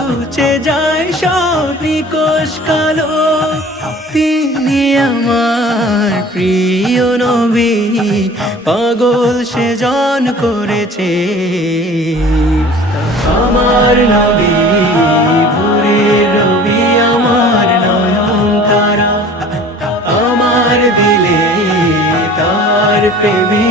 ঘুচে যায় সব নিকশ কালো। তিনি আমার প্রিয় নবী, পাগল সেজন করেছে। আমার নবী ভোরের রবি, আমার নয়ন তারা, আমার দিলে তার প্রেমে